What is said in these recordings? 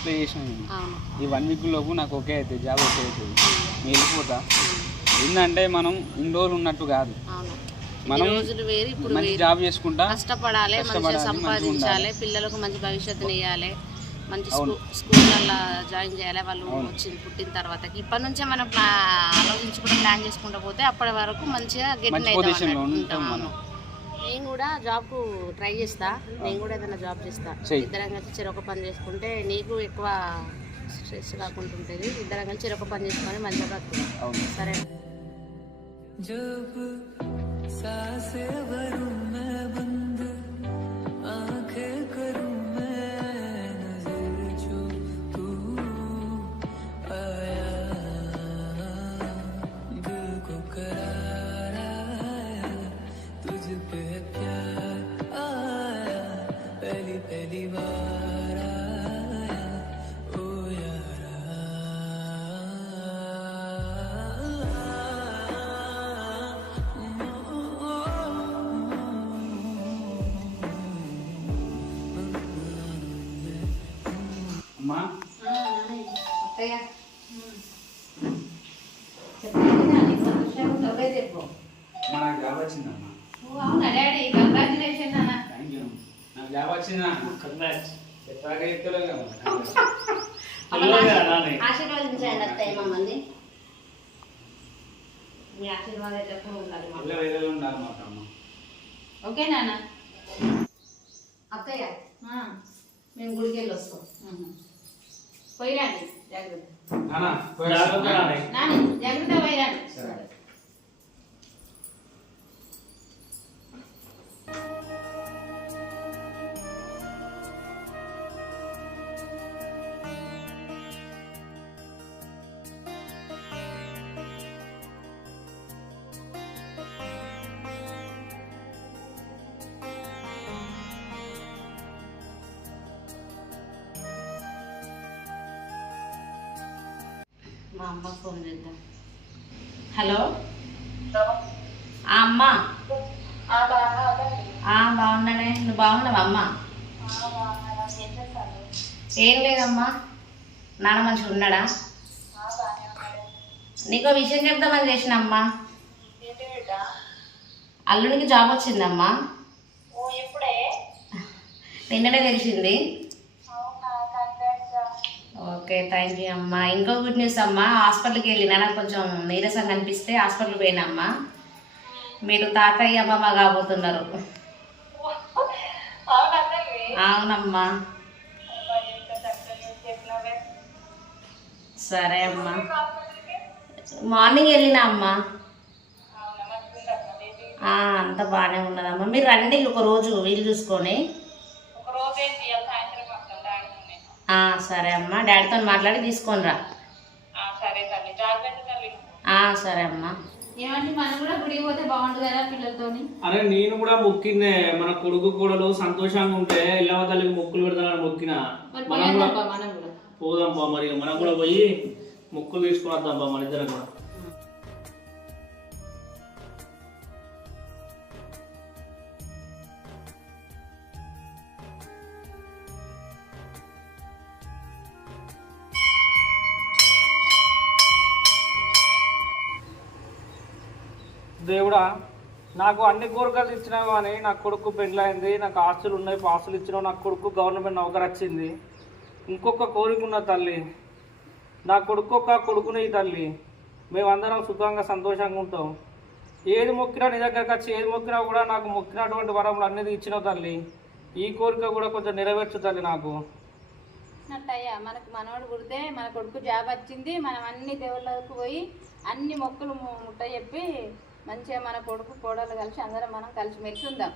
Apply చేసిన నేను. అవును. ఈ వన్ వీక్ లోపు నాకు ఓకే అవుతుంది జాబ్ ఓకే అవుతుంది నేను వెళ్ళిపోతా. ఏంటంటే మనం ఇన్ని రోజులు ఉన్నట్టు కాదు. మనం మంచి జాబ్ చేసుకుంటా కష్టపడాలి సంపాదించాలి పిల్లలకు మంచి భవిష్యత్తుని ఇవ్వాలి మంచి స్కూ స్కూళ్ళల్లో జాయిన్ చేయాలి వాళ్ళు వచ్చింది పుట్టిన తర్వాత ఇప్పటి నుంచే మనం ఆలోచించుకుంటూ ప్లాన్ చేసుకుంటూ పోతే అప్పటి వరకు మంచిగా అన్నట్టు. ఉంటాం మనం. నేను కూడా జాబ్కు ట్రై చేస్తా. నేను కూడా ఏదైనా జాబ్ చేస్తా. చెయ్యి. ఇద్దరం కలిసి చెరొక పని చేసుకుంటే నీకు ఎక్కువ స్ట్రెస్ కాకుండా ఉంటుంది. ఇద్దరం కలిసి చెరొక పని చేసుకొని మంచిగా అవును. సరే. అమ్మా ఆశీర్వాదించండి అత్తయ్య మమ్మల్ని. మీ ఆశీర్వాదం ఎప్పుడు ఉండాలి ఓకే నాన్న. అత్తయ్య మేము గుడికి వెళ్ళి వస్తాం. పోయిరాండి. జాగ్రత్త. జాగ్రత్త పోయిరాండి. సరే. మా అమ్మ ఫోన్ చేద్దాం. హలో? అమ్మ? బాగున్నానే. నువ్వు బాగున్నావా అమ్మ? ఏం లేదమ్మా. నాన్న మంచిగా ఉన్నాడా? నీకో విషయం చెప్దామని చేసిన అమ్మా. అల్లునికి జాబ్ వచ్చిందమ్మా. నిన్ననే తెలిసింది. ఓకే థ్యాంక్ యూ అమ్మా. ఇంకో గుడ్ న్యూస్ అమ్మా. హాస్పిటల్కి వెళ్ళినా నాకు కొంచెం నీరసం అనిపిస్తే హాస్పిటల్కి పోయినమ్మా మీరు తాతయ్య అమ్మమ్మ కాబోతున్నారు. అవునమ్మా. సరే అమ్మా. మార్నింగ్ వెళ్ళినా అమ్మా. అంత బాగానే ఉన్నదమ్మా. మీరు రండి ఒక రోజు వీలు చూసుకొని. సరే అమ్మా. డాడీతో మాట్లాడి తీసుకొని రా ఆ, సరే అమ్మా. ఏమంటే మనం కూడా గుడికి పోతే బాగుంటుంది కదా పిల్లలతోని? అరే నేను కూడా మొక్కిందే మన కొడుకు కూడలు సంతోషంగా ఉంటే ఇళ్ళవ తల్లికి మొక్కులు పెడతానని మొక్కిన. మనం కూడా పోయేద్దాం మనం కూడా. పోదాం బా మరి. మనం కూడా పోయి మొక్కులు తీసుకుని వద్దాం బా మన ఇద్దరం కూడా. దేవుడా నాకు అన్ని కోరికలు ఇచ్చినావు కానీ నా కొడుకు పెళ్ళైంది నాకు ఆస్తులు ఉన్నాయి ఆస్తులు ఇచ్చినావు నా కొడుకు గవర్నమెంట్ నౌకరు వచ్చింది. ఇంకొక కోరిక ఉన్న తల్లి. నా కొడుకు ఒక కొడుకుని తల్లి. మేమందరం సుఖంగా సంతోషంగా ఉంటాం. ఏది మొక్కినా నీ దగ్గరకు వచ్చి ఏది మొక్కినా కూడా నాకు మొక్కినటువంటి వరములు అన్నీ ఇచ్చినావు తల్లి. ఈ కోరిక కూడా కొంచెం నెరవేర్చు తల్లి నాకు. అట్టయ్యా మనకు మనవాడు పుడితే మన కొడుకు జాబ్ వచ్చింది మనం అన్ని దేవుళ్ళకు పోయి అన్ని మొక్కులు ముట్ట చెప్పి మంచిగా మన కొడుకు కోడలు కలిసి అందరం మనం కలిసి మెలిసి ఉందాం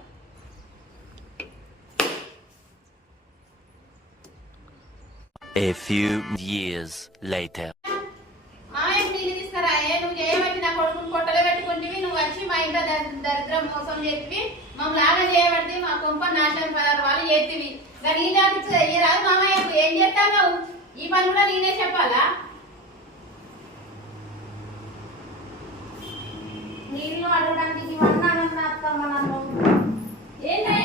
A few years later. మామయ్య నీళ్ళు తీసుకురా ఏ నువ్వు చేయబట్టి నా కొడుకుని పొట్టలో పెట్టుకుంటివి నువ్వు వచ్చి మా ఇంట్లో దరి- దరిద్రం మోసం చెప్పి మమ్మల్ని ఆగ చేయబడితే మా కొంప నాశనం పదారు వాళ్ళు చేతివి. నీళ్ళు ఏ రాదు మామయ్య ఏం చేస్తావు ఈ పని కూడా నేనే చెప్పాలా? నీళ్ళు అడగడానికి ఇవన్నీ అత్తమ్మ నన్ను ఏంటి?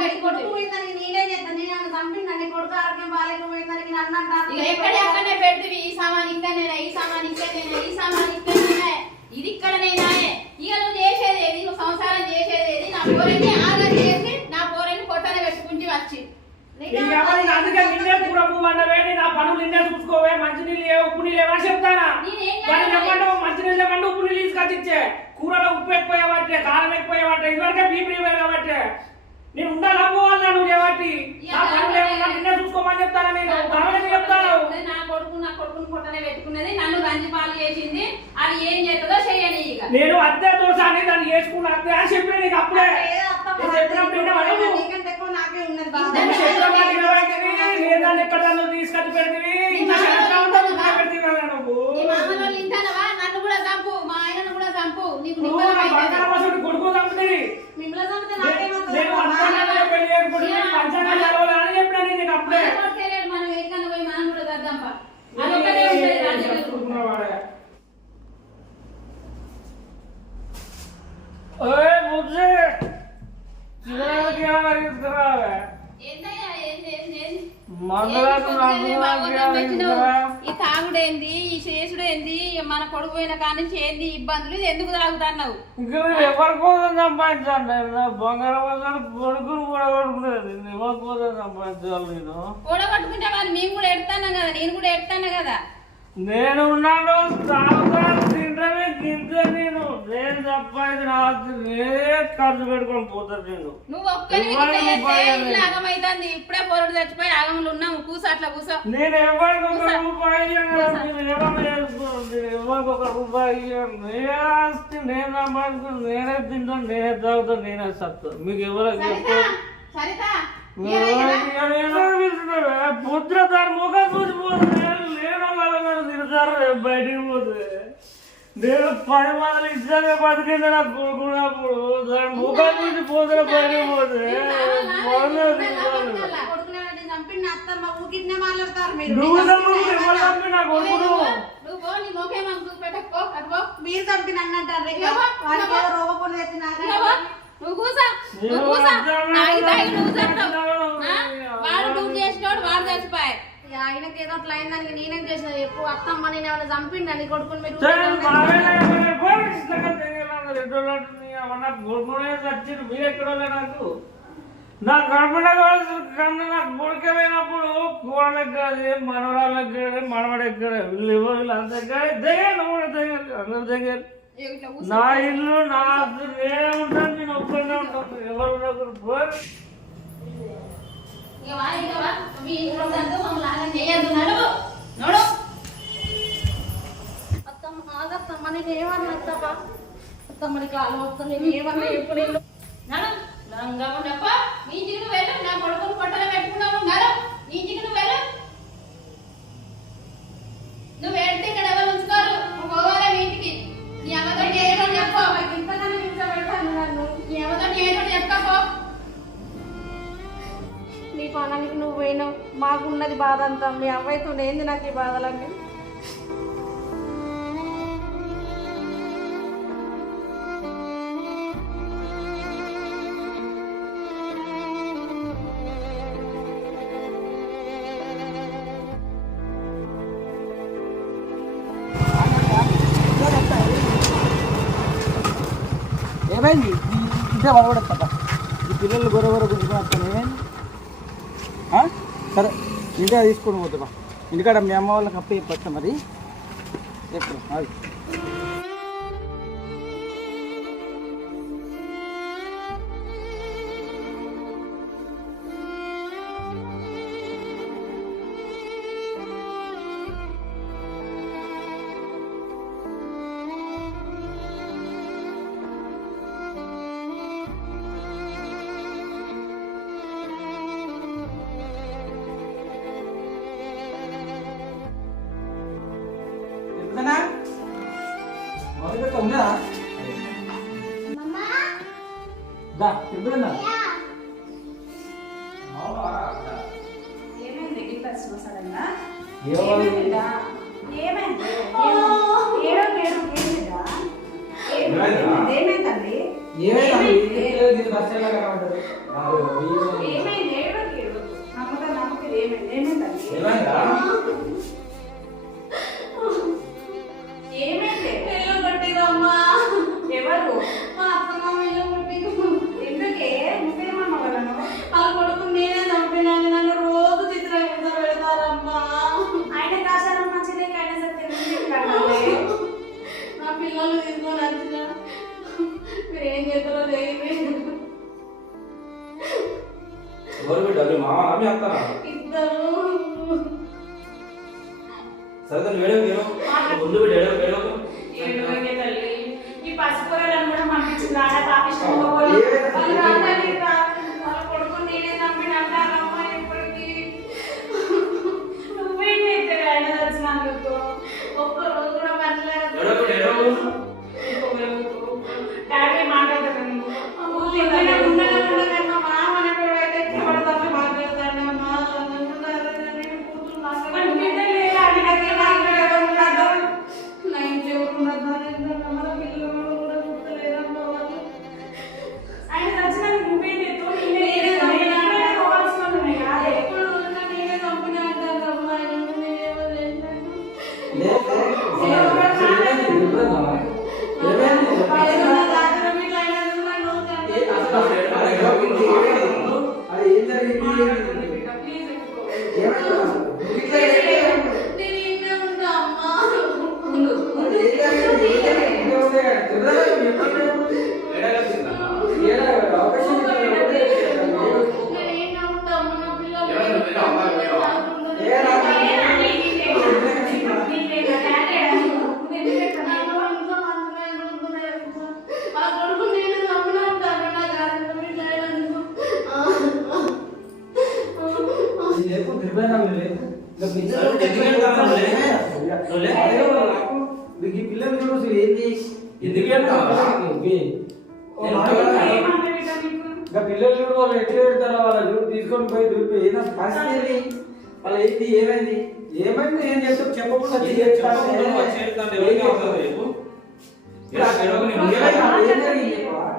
పెట్టుకోండి. నేనే చేస్తాను నేను నన్ను చంపిందని కొడుకు ఆరోగ్యం బాగాలేకపోయిందని నన్ను అంటారు ఇక ఎక్కడెక్కడనే పెడితే ఈ సామాన్ ఇక్కడనేనా ఈ సామాన్ ఇక్కడనేనా ఈ సామాన్ ఇక్కడనేనా ఇది ఇక్కడనేనా? ఇక నువ్వు చేసేది ఏది? నువ్వు సంసారం చేసేది ఏది? నా పోరని ఆగా చేసి నా పోరని కొట్టన పెట్టుకుంటే వచ్చి. అందుకే నిన్నే కూర పువ్వు వండవే, నా పనులు నిన్నే చూసుకోవే మంచినీళ్ళు ఏ ఉప్పు నీళ్ళు ఏమని చెప్తానా? నేనేం దాన్ని చేయాలి? చెప్పండి మంచినీళ్ళు ఇవ్వండి ఉప్పు నీళ్ళు కూరలో ఉప్పు ఎక్కువ కారం ఎక్కువ ఇదివరకే బీపీ కాబట్టి నేను ఉండాలా పోవాలా నువ్వు కాబట్టి నా పనులు ఏమన్నా నిన్నే చూసుకోమని చెప్తానా నేను? కావాలని చెప్తాను. నా కొడుకు నా కొడుకుని కొట్టనే పెట్టుకున్నది నన్ను రంజి పాలు చేసింది. అది ఏం చేస్తుందో చెయ్యని ఇక నేను అద్దె దోశ అని దాన్ని వేసుకున్న అద్దె అని చెప్పిన నీకు అప్పుడే నేను చెప్పినప్పుడు వినవా నువ్వు? నీకంటే ఎక్కువ నాకే ఉన్నది బాధ. నువ్వు చెప్పినప్పుడు వినవైతివి, లేదా ఎక్కడ నన్ను తీసుకొచ్చి పెడితివి, ఇంత శాస్త్రం ఉందా నువ్వు నాకు పెడితివి నువ్వు నీ మామ వాళ్ళు వింటానవా నన్ను కూడా చంపు మా ఆయనను కూడా చంపు నీకు నువ్వు నిమ్మలం నా అవుతుంది. బంగారం వసూలు కొడుకు చంపుతుంది మిమ్మల్ని చంపితే నేను నాకేమవుతుంది పంచాంగాల్లో పెళ్ళి చేసుకుంటే నేను పంచాంగాలు చదవాలని చెప్పినా నేను నీకు అప్పుడే మన కొడుకేలేడు, మనం ఎక్కడికన్నా పోయి మనం కూడా చద్దాంప అదొక్కటే ఉంటుంది రాజ్యం చెప్పుకున్నవాడే. ఓయ్ బుజ్జి, చివరికి ఏమైనా తీసుకురావే. ఏందయ్యా, ఏంది, ఏంది, ఏంది? మందులకు ఏంది నాకు పొద్దున్నే నాకు భాగవతం పెట్టినావు? తీసుకురా. ఈ ఈ చేసుడేంది మన కొడుకు పోయిన కాడి నుంచి ఏంది ఇబ్బందులు? ఇది ఎందుకు తాగుతున్నావు? ఎవరి కోసం నా బంగారం కొడుకుని కూడా నేను ఎవరి కోసం సంపాదించాలి నేను? కూడగట్టుకుంటే వాళ్ళు మేము కూడా ఎడతాను కదా నేను కూడా ఎడతాను కదా? నేను ఉన్నాను తింటమే గింత నేను నేను సంపాదించిన ఆస్తి నేనే ఖర్చు పెట్టుకొని పోతాను నేను నువ్వు. ఆగమైతుంది ఇప్పుడే పొరడు చచ్చిపోయి ఆగములు ఉన్నాము కూసో అట్లా కూసో నేను ఎవరికి ఒక రూపాయి ఇయ్యను. నేను చేసుకోను. నేను ఎవరికి ఒక రూపాయి ఇయ్యను. నేనే ఆస్తి నేను సంపాదించుకుని నేనే తింటాను నేనే తాగుతాను నేనే సత్తాను మీకు ఎవరికి సరిత. సరిత పుత్ర దాని ముఖం చూసిపోతుంది నేను వాళ్ళని తిడతారు రేపు బయటికి పోతే నేను పది మంది ఇద్దరే బతికింది నాకు. కొడుకున్నప్పుడు దాని ముఖం పోతే. అత్తమ్మ ఊకిట్నే మాట్లాడతారు మీరు. నువ్వు నమ్మి నా కొడుకును. మీరు నాకు ఇవ్వవా? నువ్వు కూసా నువ్వు కూసా? వాడు నువ్వు చేసినోడు వాడు చచ్చిపోయి ఇక ఆయనకి ఏదో అట్లా అయిందానికి నేనేం చేసిన ఎక్కువ అత్తమ్మ నేను ఏమైనా చంపిండ నీ కొడుకుని మీరు? నా కడుపున కన్నా నాకు కొడుకమైనప్పుడు కూడ ఎక్కడది మనవరాలు ఎక్కడది మనవడు ఎక్కడే వీళ్ళు ఎవరు వీళ్ళు దగ్గర నువ్వు దగ్గర అందరు కూసో. నా ఇల్లు నా ఆస్తి నేనే ఉంటాను నేను ఒక్కడే ఉంటాను ఎవరు మీ మమ్మల్ని నడు. అత్తమ్మ ఆగత్తమ్మ నేను ఏమన్నా అత్తమ్మ అత్తమ్మ నీకు కాలు ఏమన్నా ఎప్పుడు నడు. లంగా ఉండప్ప. నీ ఇంటికి నువ్వు వెళ్ళు. నా కొడుకును పొట్టలో పెట్టుకున్నావు. నడు. నీ ఇంటికి నువ్వు వెళ్ళు. అంతా మీ అవ్వైతే ఏంది నాకు ఈ బాధలన్నీ? ఏమైంది? ఈ పడబడతా ఈ పిల్లలు గొర్రె గొర్రె గుంజుకుని సరే. ఇంకా తీసుకొని పోతున్నా. ఇంటికాడ మీ అమ్మ వాళ్ళకి అప్పు చెప్పచ్చా మరి. ఎప్పుడు ఏమైంది? గిట్లా సడన్గా ఏమైంది? ఏడో ఏడో ఏమైందా? ఏమైందండి? ఏమైంది? ఏమైంది? బస్ ఎలా కనబడ్డది ఏమైంది? ఏమైందా? ఇంకా పిల్లలు చూడు వాళ్ళు ఎట్లా పెడతారో వాళ్ళ చూడు తీసుకొని పోయి చూపి ఏదో పరిస్థితి ఏంది? వాళ్ళ ఏంది ఏమైంది? ఏమైంది? ఏం చేస్తావు? చెప్పకుండా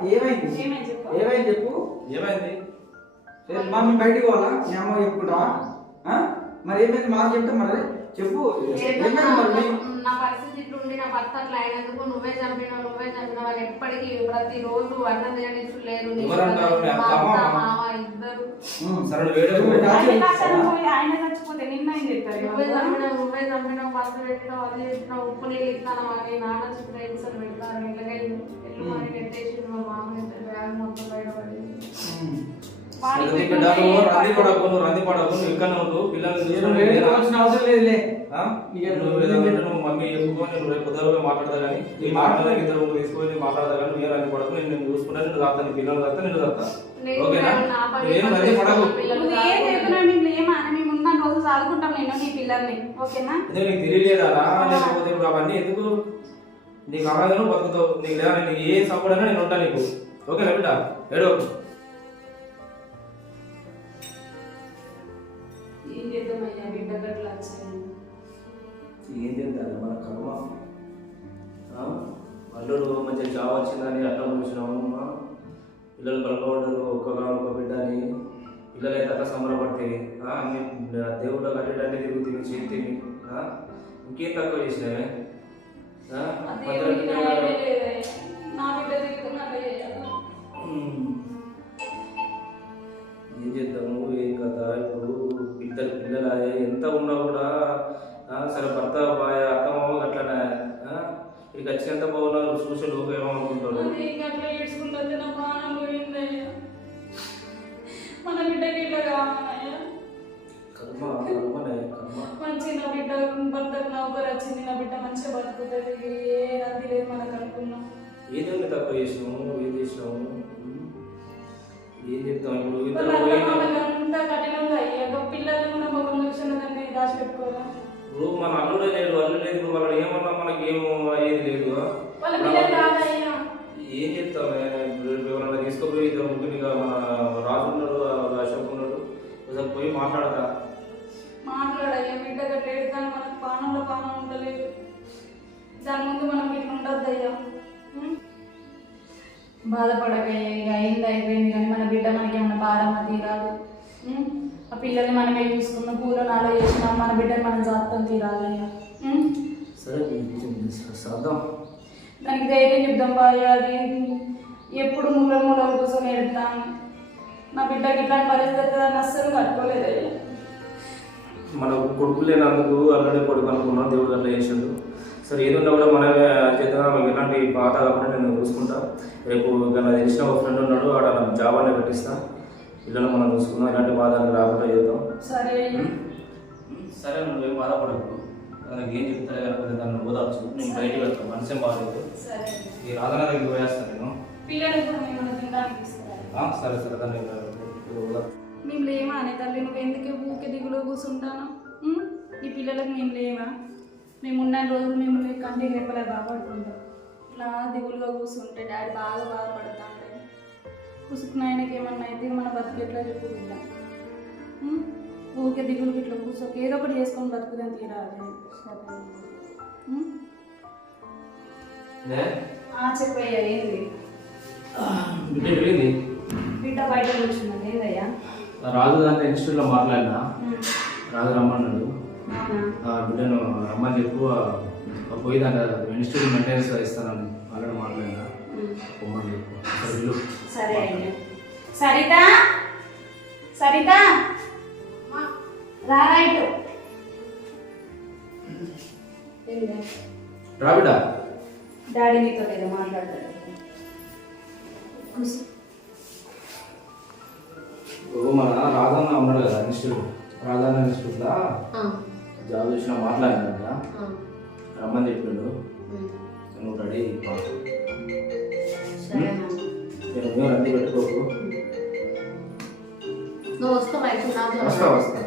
ఏమైంది? ఏమైంది? చెప్పు. ఏమైంది? సరే, మా మీ బయటికి పోవాలా? మీ అమ్మ చెప్పుకుంటావా? ఆ? మరి ఏమైంది? మాకు చెప్తా మరి? చెప్పు. నా పరిస్థితి ఇట్లుండి నా భర్త అట్లా అయినందుకు నువ్వే చంపినావు నువ్వే చంపినావు అని ఎప్పటికీ ప్రతిరోజు అన్నం తినడానికి లేదు నీ ఎవరంటారు? మీ మా అత్త, అత్త, మామ? మామ ఇద్దరు ఆయన చచ్చిపోతే నిన్న ఏం నువ్వే చంపినావు నువ్వే చంపినావు పెట్టినావు అది పెట్టినావు ఉప్పు నీళ్ళు ఇస్తాను అని నాన్న చుట్టూ హింసలు పెడతారు? ఇళ్ళకి వెళ్ళి మా మామ బ్యాగ్ మొత్తం బయటపడింది రంది పడకు నువ్వు రంది పడకు నువ్వు ఇక్కడ ఉండు అవసరం లేదులే. ఆ? నువ్వు మమ్మీ చెప్పుకొని నువ్వు రేపు పొద్దున మాట్లాడతా కానీ ఇద్దరు తీసుకొని మాట్లాడతా కానీ నువ్వు రంది పడకు నేను నేను చూసుకుంటా నేను రాస్తా నీ పిల్లలు రాస్తా నేను రాస్తా ఓకేనా రంది పడకు చదువుకుంటాం నేను నీ పిల్లల్ని. ఓకేనా? ఇదే నీకు తెలియలేదా? లేకపోతే ఇప్పుడు అవన్నీ ఎందుకు? నీకు ఆనందం బతుకుతావు. నీకు లేదా నీకు ఏ సపోర్ట్ నేను ఉంటా నీకు. ఓకేనా బిడ్డ? ఏడో. చేద్దామయ్యా బిడ్డ గట్ల వచ్చాయి ఏం తింటారు? మన కర్మ. ఆ? అల్లుడు మంచిగా జాబ్ వచ్చిందని అట్లా? పిల్లలు కలపబడ్డారు ఒక్కగా ఒక బిడ్డ అని. పిల్లలు అయితే అట్లా సంబరపడితే? అన్ని దేవుళ్ళ కట్టడాన్ని తిరుగుతుంది చేతిని ఇంకేం తక్కువ చేసినావే. ఏం చేద్దాము? ఏం కదా ఇప్పుడు ఎంత ఉన్నా కూడా సరే భర్త బాయ్ అత్త మామ అట్లనే ఇక వచ్చినంత బాగున్నారు చూసి అది మన బిడ్డకి ఇట్లా కర్మ కర్మనే కర్మ. మంచి నా బిడ్డ భర్తకు నౌకరు వచ్చింది నా బిడ్డ మంచిగా బతుకుతుంది. ఏ రద్దీ లేదు మనకు అనుకున్నాం. ఏదేమి తక్కువ చేసినాము ఏం చేసినాము ఉమ్. ఏం చెప్తాం ఇప్పుడు? ఇద్దరు అంతా కఠినంగా అయ్యాక పిల్లల్ని మన ఇప్పుడు మన అల్లుడే లేడు అల్లు లేదు ఇప్పుడు వాళ్ళని ఏమన్నా మనకి ఏం అయ్యేది లేదు? వాళ్ళ పిల్లలు ఏం ఇప్పుడు ఎవరన్నా తీసుకుపోయి ఇద్దరు ముగ్గురిగా మన రాజు ఉన్నాడు అశోక్ ఉన్నాడు ఒకసారి పోయి మాట్లాడతా మాట్లాడయ్యా బిడ్డ బిడ్డ గట్ల ఏడుతాను మనకు పానంలో పానం ఉండలేదు. దాని ముందు మనం ఇట్లా ఉండొద్దు అయ్యా ఉం? బాధపడకయ్యా ఇక అయింది అయిపోయింది కానీ మన బిడ్డ మనకి ఏమైనా అది రాదు? ఆ పిల్లల్ని మనమే చూసుకున్నాం పూల నాలో చేసినాం మన బిడ్డని మనం జాగ్రత్త తీరాలయ్యా? సరే దానికి ధైర్యం చెప్దాం భార్య అది ఎప్పుడు మూల మూల కోసం ఎడతాను నా బిడ్డకి ఇట్లాంటి పరిస్థితి అని అస్సలు కట్టుకోలేదయ్యా మనకు కొడుకు లేనందుకు ఆల్రెడీ కొడుకు అనుకున్నాం దేవుడు అట్లా చేసాడు సరే ఏదున్నా కూడా మనమే చేద్దాం ఎలాంటి బాధ కాకుండా నేను చూసుకుంటా రేపు నాకు తెలిసిన ఒక ఫ్రెండ్ ఉన్నాడు ఆడ నాకు జాబ్ అనేది పెట్టిస్తా. పిల్లలు మనం చూసుకుందాం ఎలాంటి బాధ అనేది రాకుండా చేద్దాం. సరే. సరే నువ్వేం బాధపడకు. నాకు ఏం చెప్తారే కనుక దాన్ని ఓదార్చు నేను బయటికి వెళ్తాను మనసేం బాగాలేదు సరే. ఈ రాధన దగ్గరికి పోయేస్తాను నేను. సరే సరే దాన్ని మేము లేమా అనే తల్లి? నువ్వు ఎందుకే ఊకే దిగులో కూర్చుంటాను? ఈ పిల్లలకు మేము లేమా? మేము ఉన్న రోజులు మిమ్మల్ని కంటికి రెప్పలే బాగుపడుకుంటాం ఇట్లా దిగులుగా కూర్చుంటే డాడీ బాగా బాధపడతాను. కూసుకున్న ఆయనకి ఏమన్నా అయితే మన బతుకు ఎట్లా చెప్పుకుందాం ఊకే దిగులు ఇట్లా కూర్చోక. ఏదో ఒకటి చేసుకొని బతుకుదాం తీరాలి చెప్పయ్యా ఏంది? బిడ్డ బిడ్డ బయట కూర్చున్నది ఏదయ్యా రాజు దాంట్లో ఇన్స్టిట్యూట్లో మాట్లాడినా. రాజు రమ్మన్నాడు. బిడ్డను రమ్మని చెప్పు. పోయి దాంట్లో ఇన్స్టిట్యూట్ మెయింటెనెన్స్ ఇస్తానని. ఆల్రెడీ మాట్లాడినా. పొమ్మని చెప్పు. సరే అయ్యా. సరిత? సరిత? రా రైట్ డాడీ నీతో ఏదో మాట్లాడతాడు మన ఉన్నాడు కదా ఇన్స్టిట్యూట్. రాజన్న ఇన్స్టిట్యూట్లో? జాబ్ చేసిన మాట్లాడినా రమ్మని చెప్పిండు. నువ్వు రెడీ పెట్టుకోకు. నువ్వు వస్తావు అయితే వస్తా వస్తా.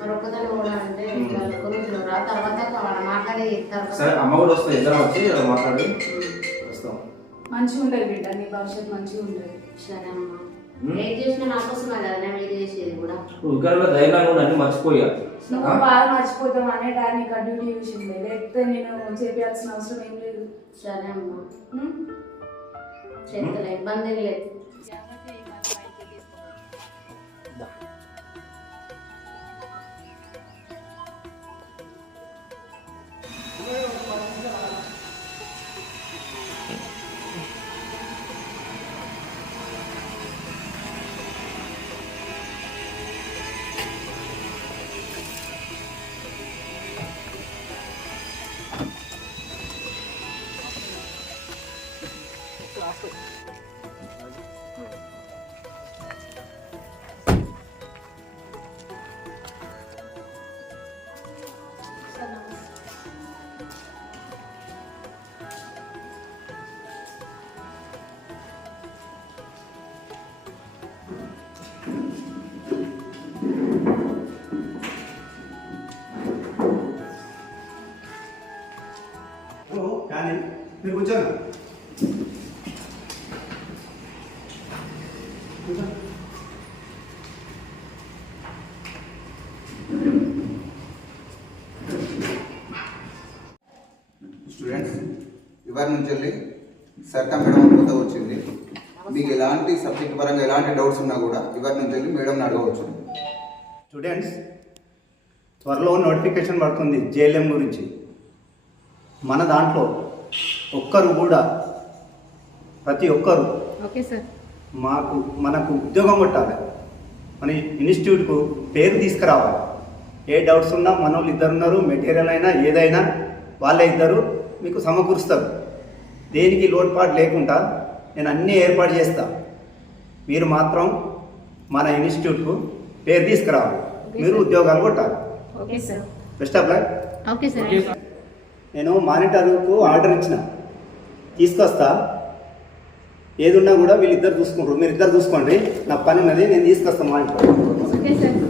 మరి ఒక్కదాన్ని కూడా అంటే నువ్వు రా తర్వాత వాడు మాట్లాడి తర్వాత సరే అమ్మ కూడా వస్తా ఇద్దరం వచ్చి మాట్లాడి వస్తాం. మంచిగా ఉంటుంది బిడ్డ నీ భవిష్యత్తు మంచిగా ఉంటుంది. సరే అమ్మా. ఏం చేసినా నా కోసమే కదా నేను మీరు చేసేది కూడా? ఇక్కడ కూడా ధైర్యంగా కూడా అన్ని మర్చిపోయా. నువ్వు బాగా మర్చిపోతావు అనే డాడీ నీకు లేకపోతే నేను చేపించాల్సిన అవసరం ఏం లేదు. సరే అమ్మా? చేతలే ఇబ్బంది లేదు. మీరు కూర్చోండి స్టూడెంట్స్ ఇవాళ నుంచి వెళ్ళి సరితా మేడం కొత్త వచ్చింది. మీకు ఎలాంటి సబ్జెక్ట్ పరంగా ఎలాంటి డౌట్స్ ఉన్నా కూడా ఇవాళ నుంచి వెళ్ళి మేడంని అడగవచ్చు. స్టూడెంట్స్ త్వరలో నోటిఫికేషన్ పడుతుంది జేఎల్ఎం గురించి. మన దాంట్లో ఒక్కరు కూడా ప్రతి ఒక్కరు ఓకే సార్. మాకు మనకు ఉద్యోగం కొట్టాలి. మన ఇన్స్టిట్యూట్కు పేరు తీసుకురావాలి. ఏ డౌట్స్ ఉన్నా మన వాళ్ళు ఇద్దరు ఉన్నారు మెటీరియల్ అయినా ఏదైనా వాళ్ళే ఇద్దరు మీకు సమకూరుస్తారు. దేనికి లోటుపాటు లేకుండా నేను అన్నీ ఏర్పాటు చేస్తా. మీరు మాత్రం మన ఇన్స్టిట్యూట్కు పేరు తీసుకురావాలి. మీరు ఉద్యోగాలు కొట్టాలి. Okay sir. Best of luck. Okay sir. నేను మానిటర్కు ఆర్డర్ ఇచ్చిన. తీసుకొస్తా. ఏదున్నా కూడా వీళ్ళిద్దరు చూసుకుంటారు. మీరు ఇద్దరు చూసుకోండి. నా పని ఉన్నది నేను తీసుకొస్తాను మానిటర్